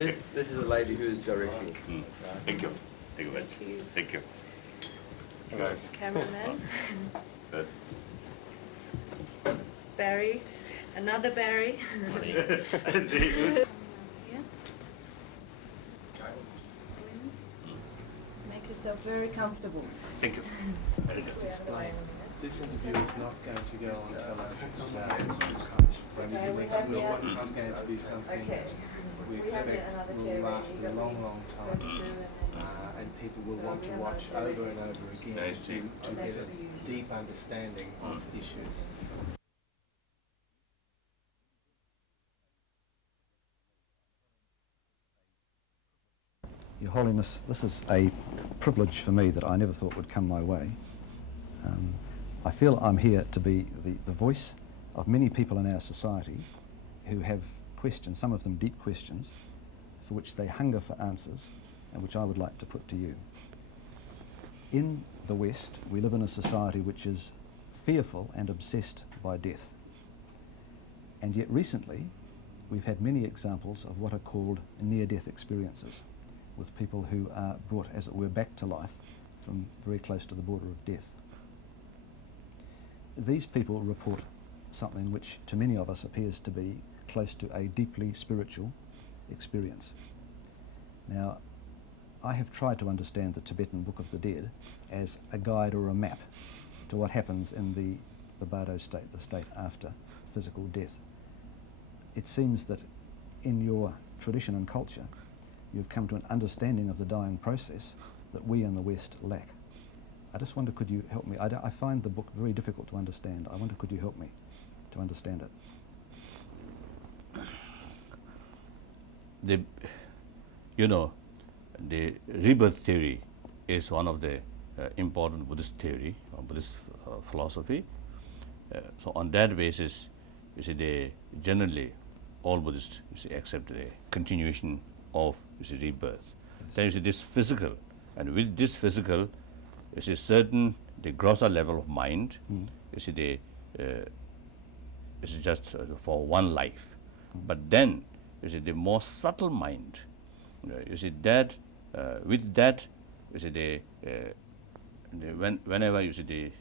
This is a lady who is directly. Thank you. Thank you very much. Thank you. Thank you. There's cameraman. Good. Barry. Another Barry. Yeah. Yeah. Make yourself very comfortable. Thank you. Very good. Explain. This interview is not going to go on television. What this is going to be something that we expect will last a long, long time. And people will want to watch over and over again to get a deep understanding of issues. Your Holiness, this is a privilege for me that I never thought would come my way. I feel I'm here to be the voice of many people in our society who have questions, some of them deep questions, for which they hunger for answers and which I would like to put to you. In the West, we live in a society which is fearful and obsessed by death. And yet recently, we've had many examples of what are called near-death experiences, with people who are brought, as it were, back to life from very close to the border of death. These people report something which to many of us appears to be close to a deeply spiritual experience. Now, I have tried to understand the Tibetan Book of the Dead as a guide or a map to what happens in the bardo state, the state after physical death. It seems that in your tradition and culture, you've come to an understanding of the dying process that we in the West lack. I just wonder, could you help me? I find the book very difficult to understand. I wonder, could you help me to understand it? The rebirth theory is one of the important Buddhist theory or Buddhist philosophy. So on that basis, you see, they generally all Buddhists accept the continuation of rebirth. Yes. Then you see this physical, and with this physical, you see certain the grosser level of mind. You see the it's just for one life, but then you see the more subtle mind. You see that with that you see whenever you see the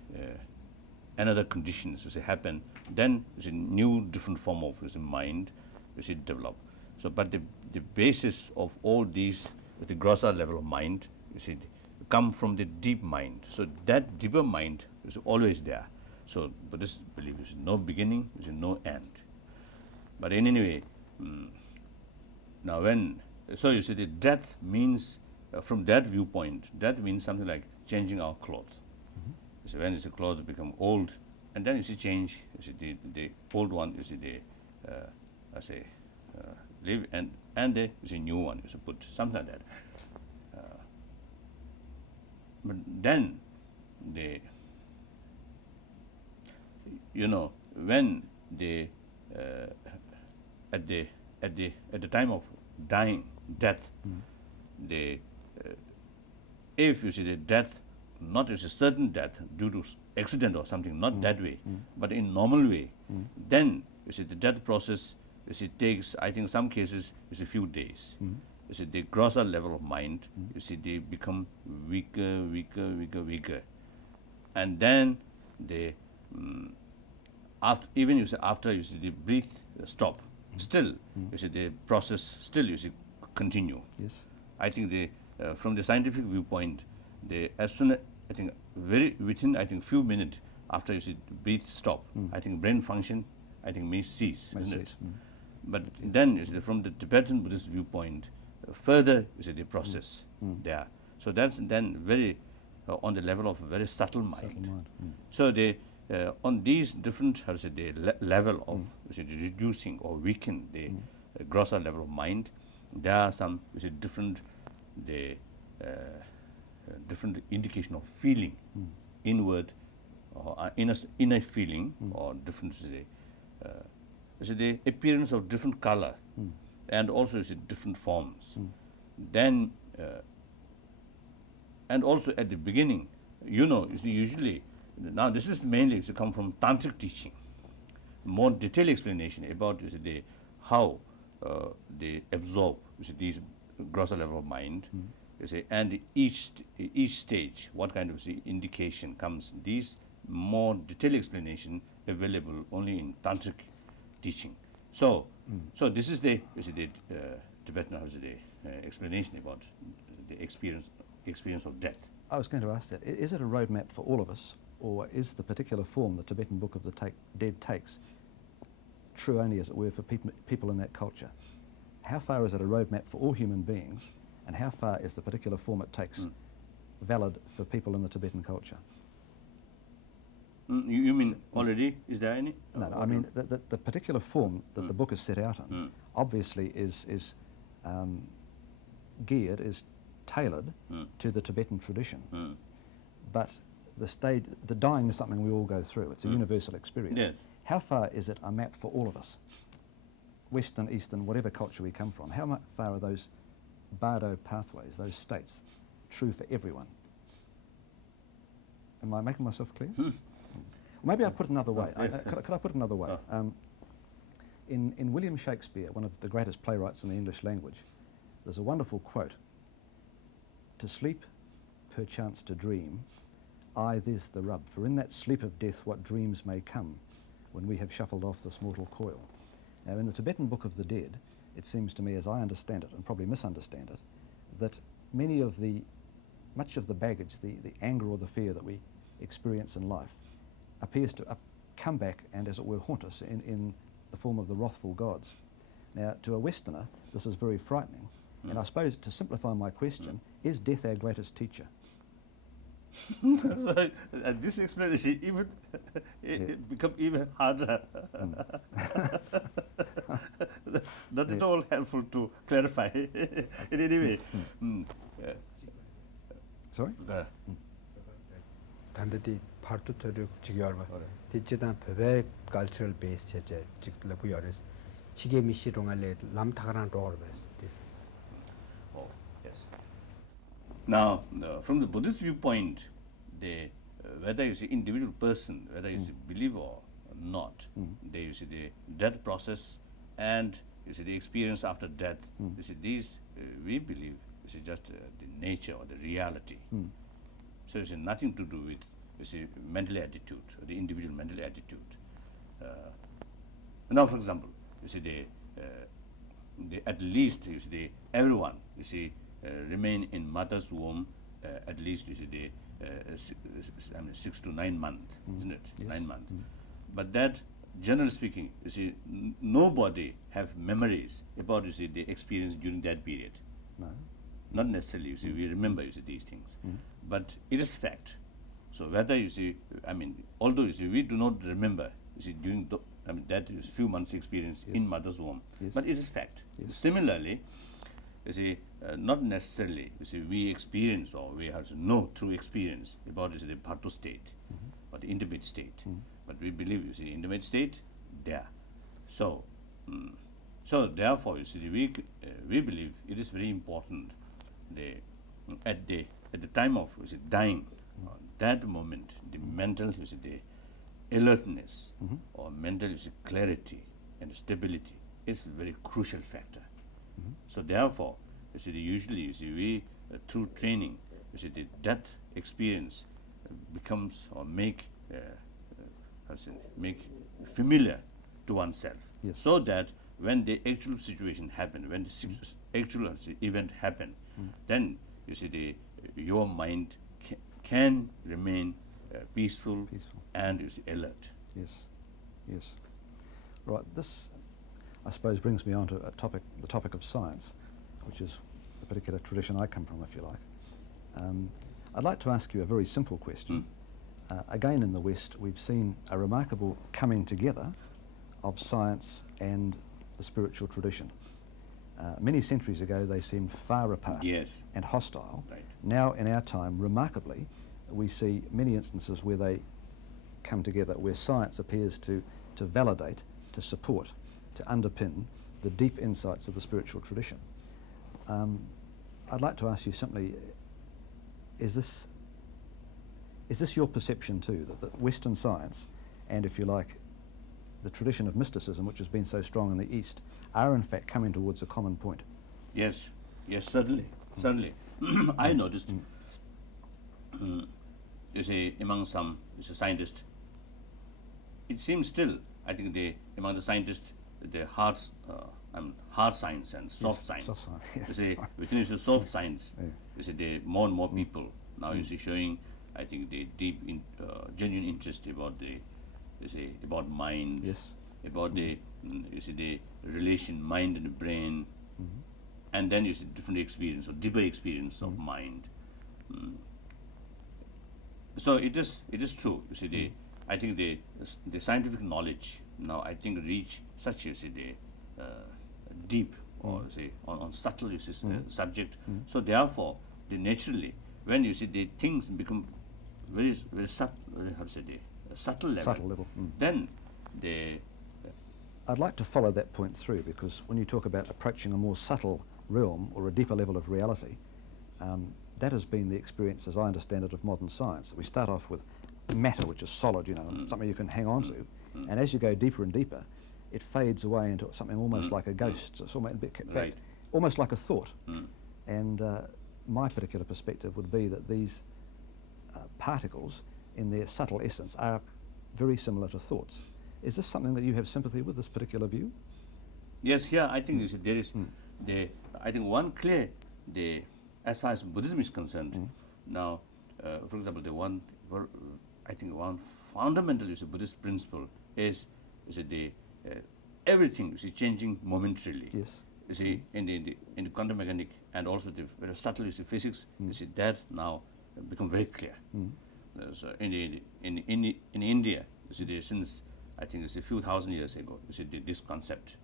another conditions you see happen, then you see new different form of you see mind you see develop. So, but the basis of all these, the grosser level of mind, you see, come from the deep mind. So that deeper mind is always there. So Buddhists believe there is no beginning, there is no end. But in any way, now so you see the death means, from that viewpoint, death means something like changing our clothes. So when you see clothes become old, and then you see change, you see the old one, you see the, live and there is a new one, you should put something like that. But then when at the time of dying, death, if you see the death, not as a certain death due to accident or something, not that way, but in normal way, then you see the death process. You see, takes, I think some cases, is a few days. You see, the grosser level of mind, you see, they become weaker. And then they, after you see the breath stop, still, you see, the process still, you see, continue. Yes. I think from the scientific viewpoint, as soon as, I think, within, I think, few minutes after you see breath stop, I think brain function, I think, may cease, isn't it? But then, you see, from the Tibetan Buddhist viewpoint, further, you see, the process there. So that's then very, on the level of very subtle mind. So they, on these different, how to say, the level of you see, reducing or weaken the grosser level of mind, there are some, you see, different indication of feeling, inward or inner feeling, or different, you see, the appearance of different color, and also you see different forms. Then, and also at the beginning, you see, usually, now this is mainly it's come from tantric teaching, more detailed explanation about you see, how they absorb, you see, these grosser level of mind, you see, and each stage, what kind of indication comes, these more detailed explanation available only in tantric teaching. So, so this is the, you see, the Tibetan explanation about the experience of death. I was going to ask that. Is it a roadmap for all of us, or is the particular form the Tibetan Book of the Dead takes true only, as it were, for people in that culture? How far is it a roadmap for all human beings, and how far is the particular form it takes valid for people in the Tibetan culture? You mean already? Is there any? No, I mean the particular form that the book is set out in obviously is geared, is tailored to the Tibetan tradition. But the dying is something we all go through. It's a universal experience. Yes. How far is it a map for all of us? Western, Eastern, whatever culture we come from, how far are those bardo pathways, those states, true for everyone? Am I making myself clear? Maybe I'll put it another way. Yes. Could I put it another way? In William Shakespeare, one of the greatest playwrights in the English language, there's a wonderful quote: "To sleep, perchance to dream, aye, there's the rub, for in that sleep of death what dreams may come, when we have shuffled off this mortal coil." Now, in the Tibetan Book of the Dead, it seems to me, as I understand it, and probably misunderstand it, that much of the baggage, the anger or the fear that we experience in life, appears to come back and, as it were, haunt us in the form of the wrathful gods. Now, to a Westerner, this is very frightening. And I suppose, to simplify my question, is death our greatest teacher? So, this explanation it become even harder. Not at all helpful to clarify. In any way. Sorry? 단데디 파르투토르 지겨워. 디지단 베베 cultural base 제제 직라부 여레 지게 미시롱알레 람타가란 도르베스. Oh, yes. Now, from the Buddhist viewpoint, whether you see individual person, whether you see believer or not, you see the death process and you see the experience after death. You see these, we believe, you see just the nature or the reality. So it's nothing to do with, you see, mental attitude, or the individual mental attitude. Now, for example, you see at least you see everyone you see remain in mother's womb at least you see 6 to 9 months, isn't it? Yes. 9 months. But that, generally speaking, you see, nobody have memories about you see the experience during that period. No. Not necessarily, you see, we remember, you see, these things. But it is fact. So whether, you see, I mean, although, you see, we do not remember, you see, during that is few months experience in mother's womb, but it is fact. Similarly, you see, not necessarily, you see, we experience or we have to know through experience about, you see, the Bhartu state or the intimate state. But we believe, you see, the intimate state, there. So, so therefore, you see, we believe it is very important at the time of, you see, dying, that moment, the mental, you see, the alertness or mental, you see, clarity and stability is a very crucial factor. So therefore, you see, usually, you see, we through training, you see, the death experience becomes or make familiar to oneself, so that when the actual situation happen, when the actual event happen, then you see your mind can remain peaceful and you see alert. Yes, yes. Right. This, I suppose, brings me on to the topic of science, which is the particular tradition I come from, if you like. I'd like to ask you a very simple question. Again, in the West, we've seen a remarkable coming together of science and the spiritual tradition. Many centuries ago, they seemed far apart and hostile. Right. Now, in our time, remarkably, we see many instances where they come together, where science appears to validate, to support, to underpin the deep insights of the spiritual tradition. I'd like to ask you simply, is this your perception too, that Western science and, if you like, the tradition of mysticism, which has been so strong in the East, are in fact coming towards a common point. Yes, yes, certainly, certainly. I noticed, you see, among some scientists, it seems still, I think among the scientists, the hard science and soft science. Soft science, yes. You see, within the soft science, Yeah. you see, more and more people now you see showing, I think, the deep, genuine interest about about mind, Yes. about the relation mind and brain, and then you see different experience or deeper experience of mind. So it is true. You see, I think the scientific knowledge now I think reach such deep or say on subtle subject. So therefore, naturally when you see the things become very subtle, subtle level, then I'd like to follow that point through, because when you talk about approaching a more subtle realm or a deeper level of reality, that has been the experience, as I understand it, of modern science. That we start off with matter, which is solid, something you can hang on to, and as you go deeper and deeper, it fades away into something almost like a ghost. It's almost, Right. almost like a thought. And my particular perspective would be that these particles, in their subtle essence, are very similar to thoughts. Is this something that you have sympathy with, this particular view? yes, here I think you see, there is I think one clear as far as Buddhism is concerned. Now, for example, I think one fundamental Buddhist principle is everything is changing momentarily. Yes. You see, in the quantum mechanics and also the very subtle physics, you see that now become very clear. So in India, you see, since I think it's a few thousand years ago, you see this concept,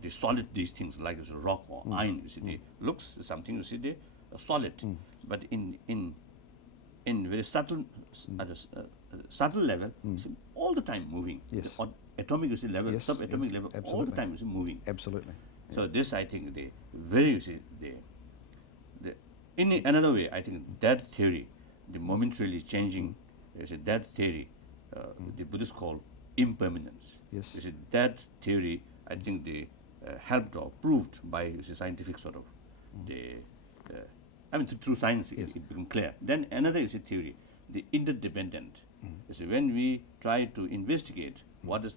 the solid, these things like rock or iron, you see, they looks something, you see, they are solid, but in very subtle at a subtle level, you see, all the time moving. Yes. The atomic you see level, Yes, subatomic yes, level, all the absolutely. time you see moving. Absolutely. So this I think in another way I think that theory, the momentarily changing, that theory, the Buddhists call impermanence. Yes. You see, that theory I think they helped or proved by scientific sort of through science it became clear. Then another is a theory, the interdependent. You see, when we try to investigate what is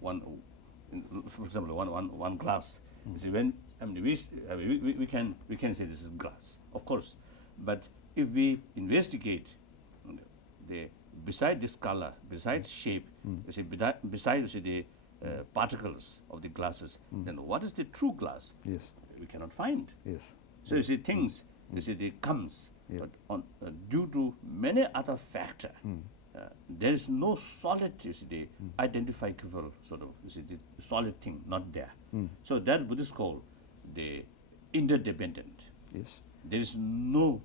one, for example, one glass. You see, when we can say this is glass, of course, but if we investigate beside this color, besides shape, you see, besides the particles of the glasses, then what is the true glass? Yes. We cannot find. Yes. So you see, things you see they comes, Yeah. but due to many other factor, there is no solid identifiable sort of the solid thing not there. So that Buddhists call the interdependent. Yes. There is no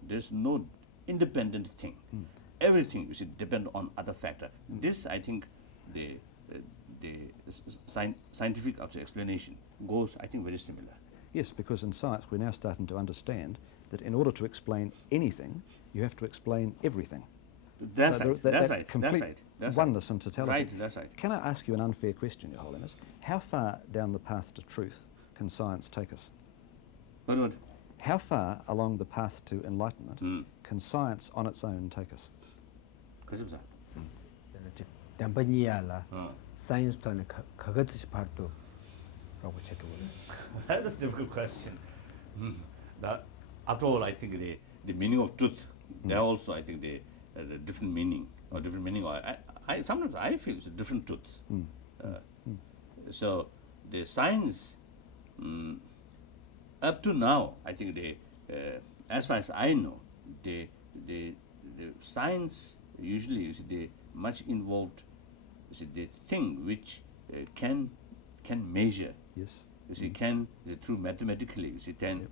independent thing. Everything depend on other factor. This I think the scientific explanation goes I think very similar. Yes, because in science we're now starting to understand that in order to explain anything, you have to explain everything. That's So right. there is That's right. complete That's right. That's oneness and totality. Right. That's right. Can I ask you an unfair question, Your Holiness? How far down the path to truth can science take us? Good. How far along the path to enlightenment can science on its own take us? 그렇죠. 담바니야라 사이언스 토는 그것이 바로 라고 제도. That's a difficult question. That, after all, I think the meaning of truth, there also I think the different meaning or different meaning. I sometimes I feel it's different truths. So the science, up to now, I think as far as I know, the science usually is the much involved. Is the thing which can measure. Yes. You see, through mathematically, you see, can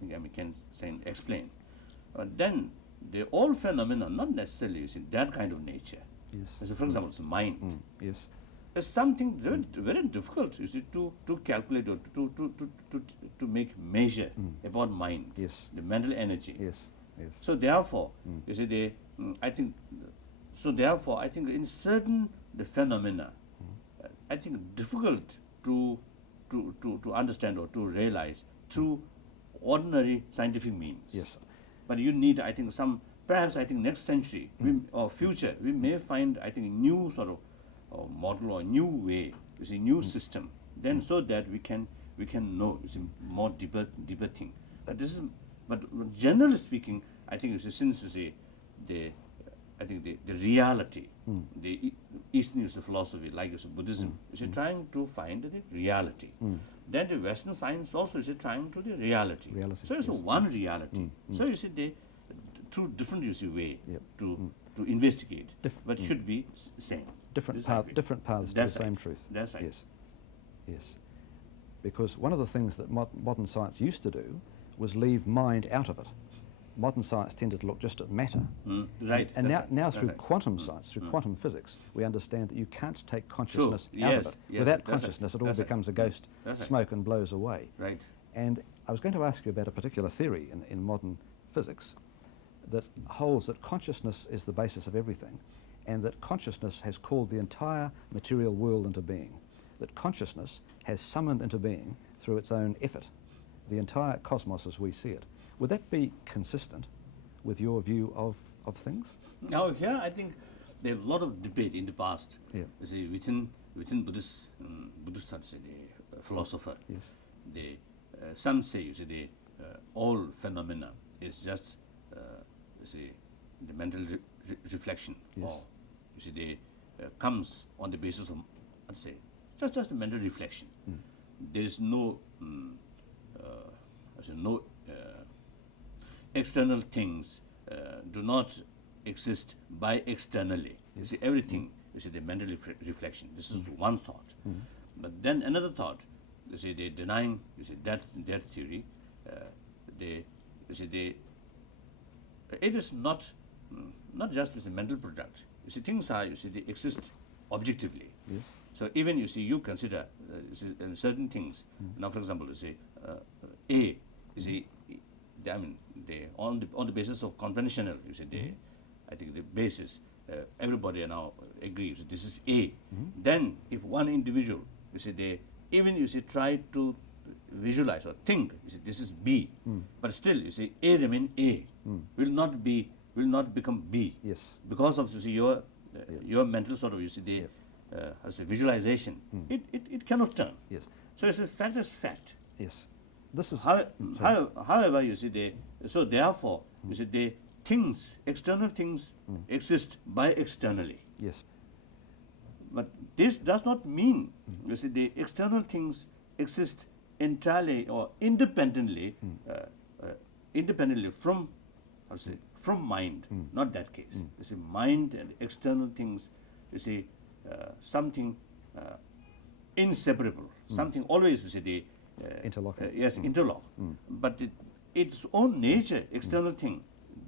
explain. But then the all phenomena not necessarily that kind of nature. Yes. So for example, it's mind. Yes. It's something very, very difficult, you see, to calculate or to make measure about mind. Yes. The mental energy. Yes. So therefore, you see, I think in certain the phenomena, I think difficult to understand or to realize through ordinary scientific means. Yes. But you need, I think, perhaps I think next century or future, we may find, I think, new sort of model or new way, you see, new system, then so that we can know, you see, more deeper thing. But generally speaking, I think, you see, since you see the reality, the Eastern philosophy, like you see, Buddhism, is trying to find the reality. Then the Western science also is trying to the reality. So it's one reality. So you see, through different way to investigate, but should be same. Different paths to the same truth. That's right. Yes. Yes. Because one of the things that modern science used to do was leave mind out of it. Modern science tended to look just at matter. Right. And now That's through right. quantum science, through quantum physics, we understand that you can't take consciousness out of it. Without consciousness, it all becomes a ghost smoke and blows away. Right. And I was going to ask you about a particular theory in modern physics that holds that consciousness is the basis of everything, and that consciousness has called the entire material world into being, that consciousness has summoned into being through its own effort the entire cosmos as we see it. Would that be consistent with your view of things? Now here I think there are a lot of debate in the past. Yeah. You see, within Buddhist the philosopher, Yes. they some say, you see, the all phenomena is just you see, the mental reflection, Yes. or you see, they comes on the basis of, I'd say, just a mental reflection. There is no external things do not exist by externally. You see, everything, you see, the mental reflection. This is one thought. But then another thought, you see, they denying, you see, that theory, it is not just as a mental product. You see, things are, you see, they exist objectively. Yes. So even, you see, you consider certain things. Now, for example, you see, A, you see, I mean, on the basis of conventional, you see, I think the basis, everybody now agrees this is A. Then, if one individual, you see, even you see, try to visualize or think, you see, this is B, but still, you see, A remain A, will not become B. Yes. Because of, you see, your mental sort of, you see, as a visualization, it cannot turn. Yes. So it's a fact is fact. Yes. This is However, you see, so therefore, you see, the things, external things exist by externally. yes. But this does not mean, you see, the external things exist entirely or independently, independently from, how to say, from mind. Not that case. You see, mind and external things, you see, something inseparable. Something always, you see, the Interlock. yes, interlock. But its own nature, external thing,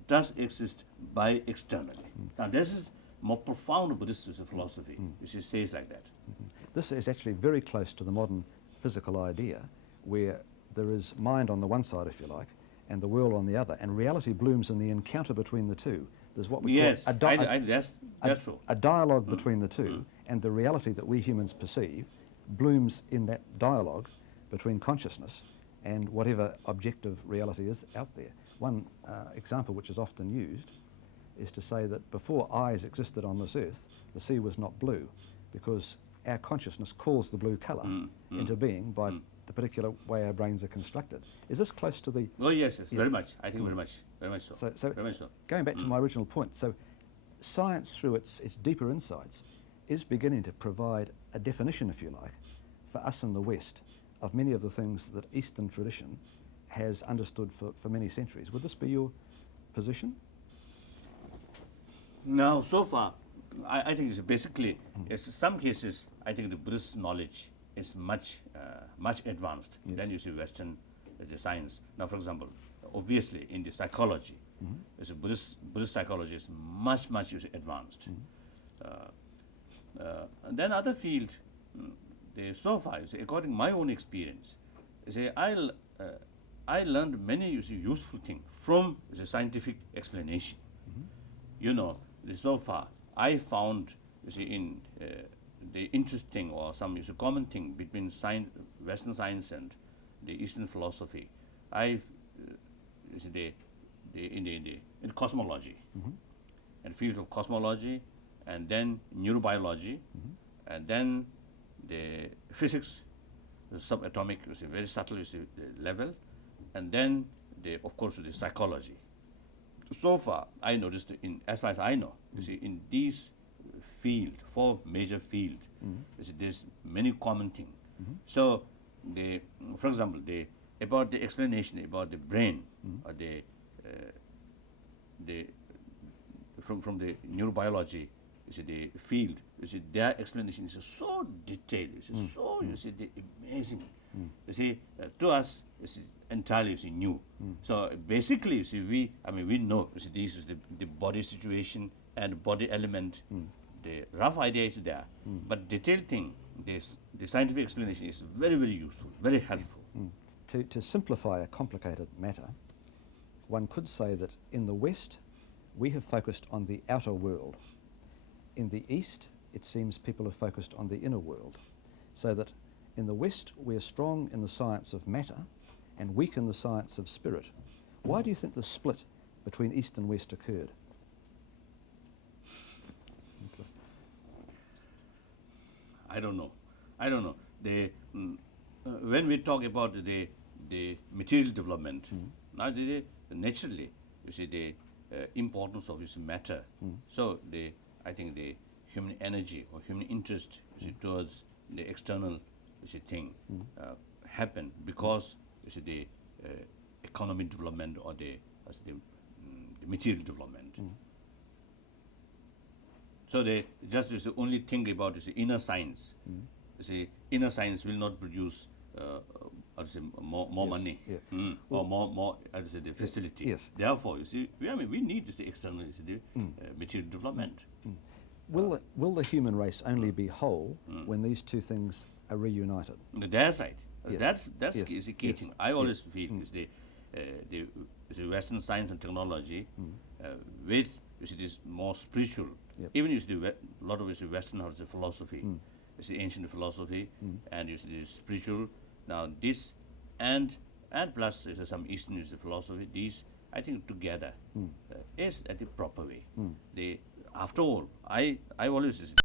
does exist by externally. Now, this is more profound Buddhist philosophy. You see, says like that. This is actually very close to the modern physical idea, where there is mind on the one side, if you like, and the world on the other, and reality blooms in the encounter between the two. There's what we Yes, call that's true. a dialogue between the two, and the reality that we humans perceive blooms in that dialogue between consciousness and whatever objective reality is out there. One example which is often used is to say that before eyes existed on this earth, the sea was not blue, because our consciousness calls the blue colour into being by the particular way our brains are constructed. Is this close to the... Oh, yes, very much. I think very much so. Very much so. Going back to my original point, so science, through its deeper insights, is beginning to provide a definition, if you like, for us in the West of many of the things that Eastern tradition has understood for many centuries. Would this be your position? Now, so far, I think it's basically, in some cases, I think the Buddhist knowledge is much advanced than you see Western the science. Now, for example, obviously in the psychology, Buddhist psychology is much advanced. And then other field, so far, you see, according to my own experience, you see, I learned many useful things from the scientific explanation. You know, so far I found you see, in the interesting or some common thing between science, Western science and the Eastern philosophy, you see, in cosmology, and field of cosmology, and then neurobiology, and then the physics, the subatomic, you see, very subtle, you see, level, and then of course the psychology. So far, I noticed as far as I know, you see, in these four major fields, you see, there's many common things. So, for example, about the explanation about the brain, or from the neurobiology, you see, the field, you see, their explanation is so detailed, you see, so, you see, amazing. You see, to us, it's entirely, you see, new. So basically, you see, we know, you see, this is the body situation and body element. The rough idea is there, but detailed thing, the scientific explanation is very, very useful, very helpful. To simplify a complicated matter, one could say that in the West, we have focused on the outer world. In the East, it seems people have focused on the inner world, so that in the West, we're strong in the science of matter and weak in the science of spirit. Why do you think the split between East and West occurred? I don't know. When we talk about the material development, now naturally, you see, the importance of this matter. So I think the human energy or human interest, you see, towards the external, you see, thing happen because, you see, the economic development or the material development. So they just, you see, only think about, you see, inner science. You see, inner science will not produce more money, or more the facility. Yes. Therefore, you see, we need the external, you see, the material development. Will the human race only be whole when these two things are reunited? Their side. Yes. That's Yes. is the key Yes. thing. I always feel is the Western science and technology with, you see, this more spiritual. Yep. Even you see a lot of, you see, Western philosophy, you see, ancient philosophy, and you see the spiritual. Now this and plus, you see, some Eastern, you see, philosophy. These, I think, together is at the proper way. After all, I always